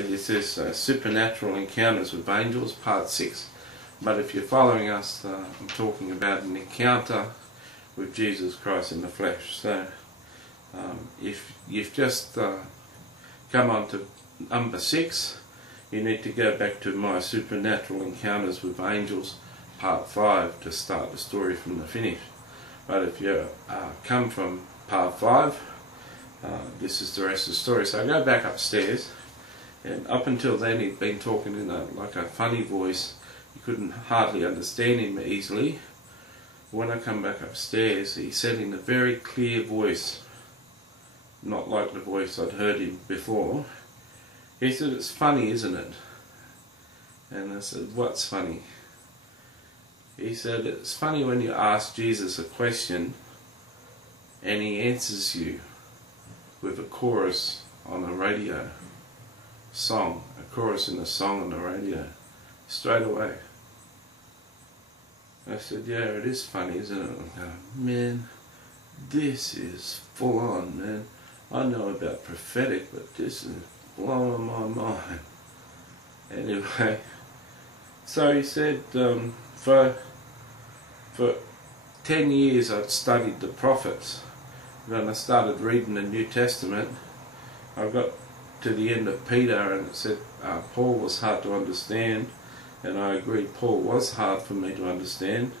This is Supernatural Encounters with Angels, Part 6. But if you're following us, I'm talking about an encounter with Jesus Christ in the flesh. So if you've just come on to number 6, you need to go back to my Supernatural Encounters with Angels, Part 5, to start the story from the finish. But if you come from Part 5, this is the rest of the story. So I go back upstairs. And up until then he'd been talking in like a funny voice. You couldn't hardly understand him easily. When I come back upstairs, he said in a very clear voice, not like the voice I'd heard him before, he said, "It's funny, isn't it?" And I said, "What's funny?" He said, "It's funny when you ask Jesus a question and he answers you with a chorus on the radio. A chorus in a song on the radio, straight away." I said, "Yeah, it is funny, isn't it?" I'm going, "Man, this is full on, man. I know about prophetic, but this is blowing my mind." Anyway, so he said, for 10 years I'd studied the prophets. When I started reading the New Testament, I got to the end of Peter, and it said Paul was hard to understand, and I agreed Paul was hard for me to understand.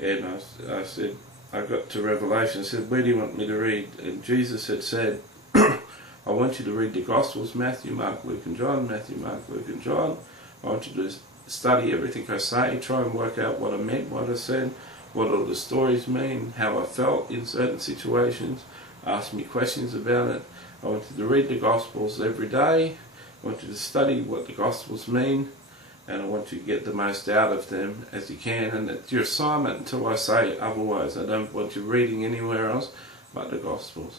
And I said, I got to Revelation, I said, "Where do you want me to read?" And Jesus had said, "I want you to read the Gospels, Matthew, Mark, Luke and John, Matthew, Mark, Luke and John. I want you to study everything I say, try and work out what I meant, what I said, what all the stories mean, how I felt in certain situations, ask me questions about it. I want you to read the Gospels every day. I want you to study what the Gospels mean, and I want you to get the most out of them as you can. And it's your assignment until I say otherwise. I don't want you reading anywhere else but the Gospels."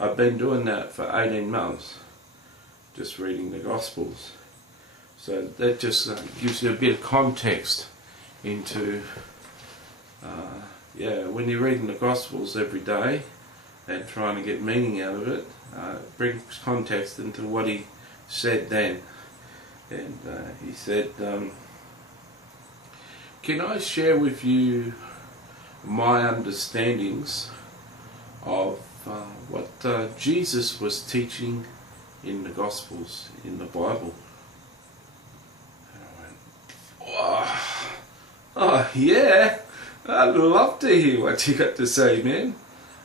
I've been doing that for 18 months, just reading the Gospels. So that just gives you a bit of context into, when you're reading the Gospels every day and trying to get meaning out of it, brings context into what he said then. And he said, "Can I share with you my understandings of what Jesus was teaching in the Gospels, in the Bible?" And I went, oh yeah, I'd love to hear what you got to say, man.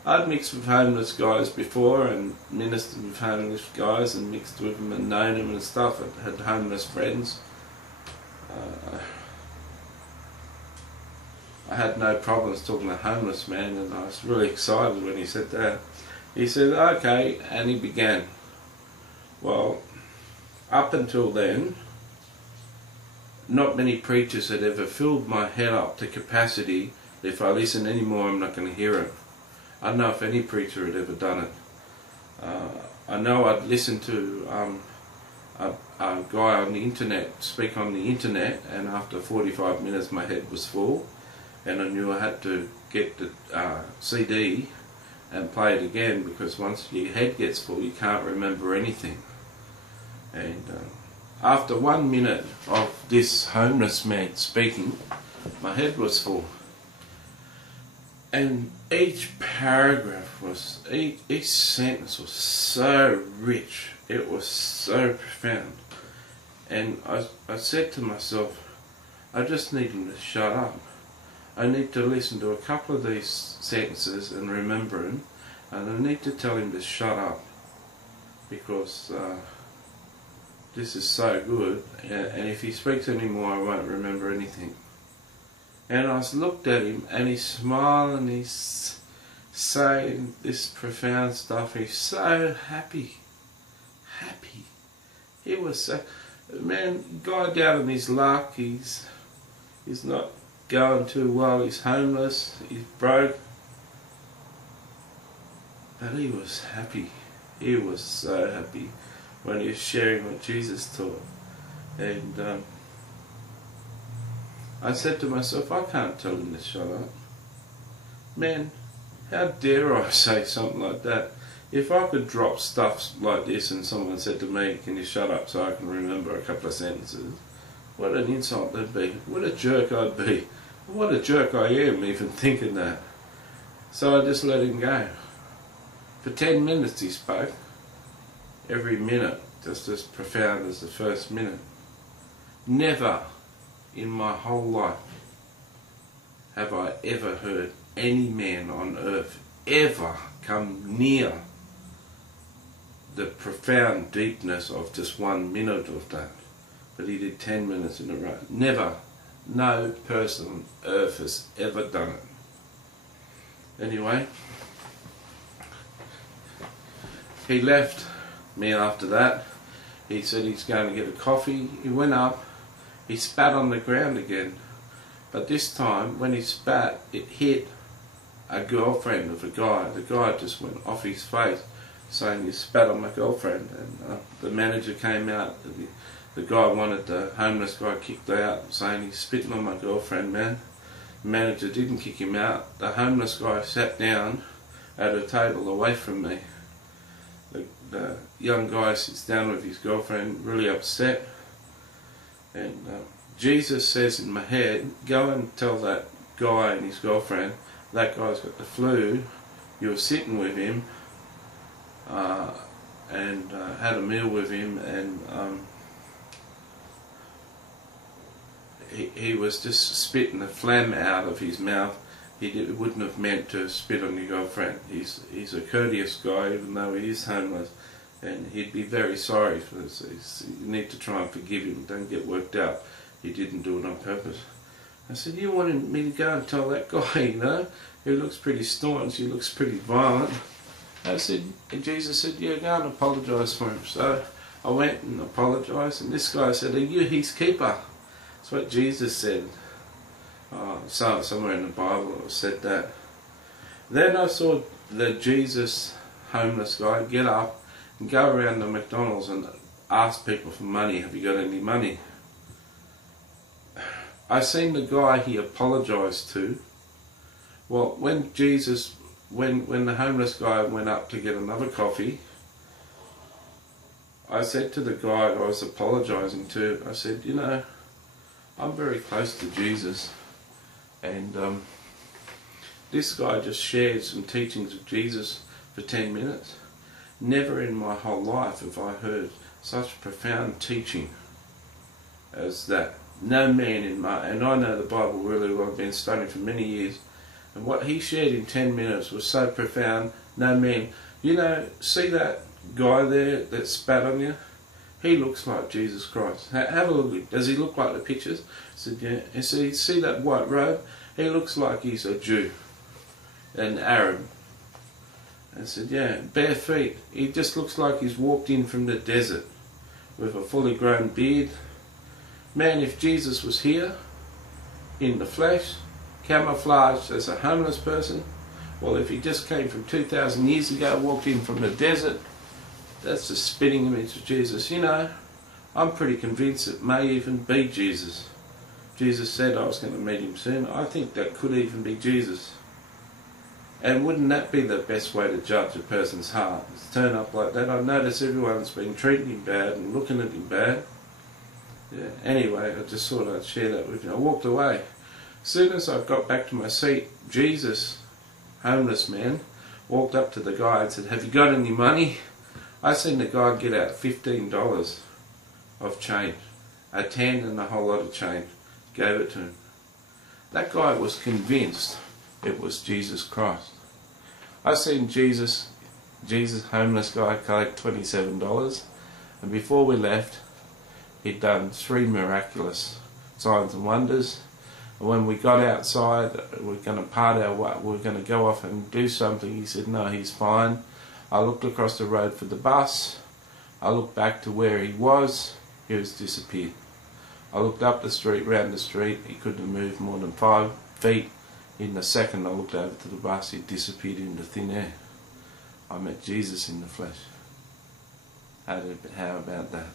I'd mixed with homeless guys before and ministered with homeless guys and mixed with them and known them and stuff. I had homeless friends. I had no problems talking to a homeless man, and I was really excited when he said that. He said, "Okay," and he began. Well, up until then, not many preachers had ever filled my head up to capacity. If I listen anymore, I'm not going to hear it. I don't know if any preacher had ever done it. I know I'd listened to a guy on the internet speak on the internet, and after 45 minutes my head was full, and I knew I had to get the CD and play it again, because once your head gets full you can't remember anything. And after 1 minute of this homeless man speaking, my head was full. And each paragraph was, each sentence was so rich, it was so profound. And I said to myself, I just need him to shut up. I need to listen to a couple of these sentences and remember him, and I need to tell him to shut up, because this is so good, and if he speaks anymore I won't remember anything. And I looked at him, and he's smiling, and he's saying this profound stuff. He's so happy. Happy. He was so, man, guy down on his luck, he's not going too well, he's homeless, he's broke. But he was happy. He was so happy when he was sharing what Jesus taught. And I said to myself, I can't tell him to shut up. Man, how dare I say something like that? If I could drop stuff like this and someone said to me, can you shut up so I can remember a couple of sentences, what an insult that'd be. What a jerk I'd be. What a jerk I am even thinking that. So I just let him go. For 10 minutes he spoke. Every minute just as profound as the first minute. Never in my whole life have I ever heard any man on earth ever come near the profound deepness of just 1 minute of that. But he did 10 minutes in a row. Never. No person on earth has ever done it. Anyway, he left me after that. He said he's going to get a coffee. He went up. He spat on the ground again. But this time, when he spat, it hit a girlfriend of a guy. The guy just went off his face, saying, "You spat on my girlfriend." And the manager came out. The guy wanted the homeless guy kicked out, saying, "He's spitting on my girlfriend, man." The manager didn't kick him out. The homeless guy sat down at a table away from me. The young guy sits down with his girlfriend, really upset. And Jesus says in my head, "Go and tell that guy and his girlfriend, that guy's got the flu, you were sitting with him and had a meal with him, and he was just spitting the phlegm out of his mouth. He wouldn't have meant to spit on your girlfriend. He's a courteous guy, even though he is homeless, and he'd be very sorry for this. You need to try and forgive him. Don't get worked up. He didn't do it on purpose." I said, "You wanted me to go and tell that guy, you know, who looks pretty staunch, he looks pretty violent." I said, and Jesus said, "Yeah, go and apologise for him." So I went and apologised, and this guy said, "Are you his keeper?" That's what Jesus said. Somewhere in the Bible it said that. Then I saw the Jesus homeless guy get up and go around the McDonald's and ask people for money. "Have you got any money?" I seen the guy he apologised to. Well, when the homeless guy went up to get another coffee, I said to the guy I was apologising to, I said, "You know, I'm very close to Jesus, and this guy just shared some teachings of Jesus for 10 minutes. Never in my whole life have I heard such profound teaching as that. No man in my, and I know the Bible really well, I've been studying for many years, and what he shared in 10 minutes was so profound. No man, you know, see that guy there that spat on you? He looks like Jesus Christ. Have a look. Does he look like the pictures?" I said, "Yeah." And see that white robe? He looks like he's a Jew, an Arab. I said, "Yeah." Bare feet. He just looks like he's walked in from the desert with a fully grown beard. Man, if Jesus was here in the flesh, camouflaged as a homeless person, well, if he just came from 2,000 years ago, walked in from the desert, that's a spitting image of Jesus. You know, I'm pretty convinced it may even be Jesus. Jesus said I was going to meet him soon. I think that could even be Jesus. And wouldn't that be the best way to judge a person's heart? Is turn up like that. I notice everyone's been treating him bad and looking at him bad. Yeah. Anyway, I just thought I'd share that with you. I walked away. As soon as I got back to my seat, Jesus, homeless man, walked up to the guy and said, "Have you got any money?" I seen the guy get out $15 of change, a 10 and a whole lot of change, gave it to him. That guy was convinced it was Jesus Christ. I seen Jesus, homeless guy, collect $27, and before we left, he'd done 3 miraculous signs and wonders. And when we got outside, we're going to we're going to go off and do something. He said, "No, he's fine." I looked across the road for the bus. I looked back to where he was disappeared. I looked up the street, round the street, he couldn't have moved more than 5 feet. In the second I looked over to the bus, he disappeared into thin air. I met Jesus in the flesh. How about that?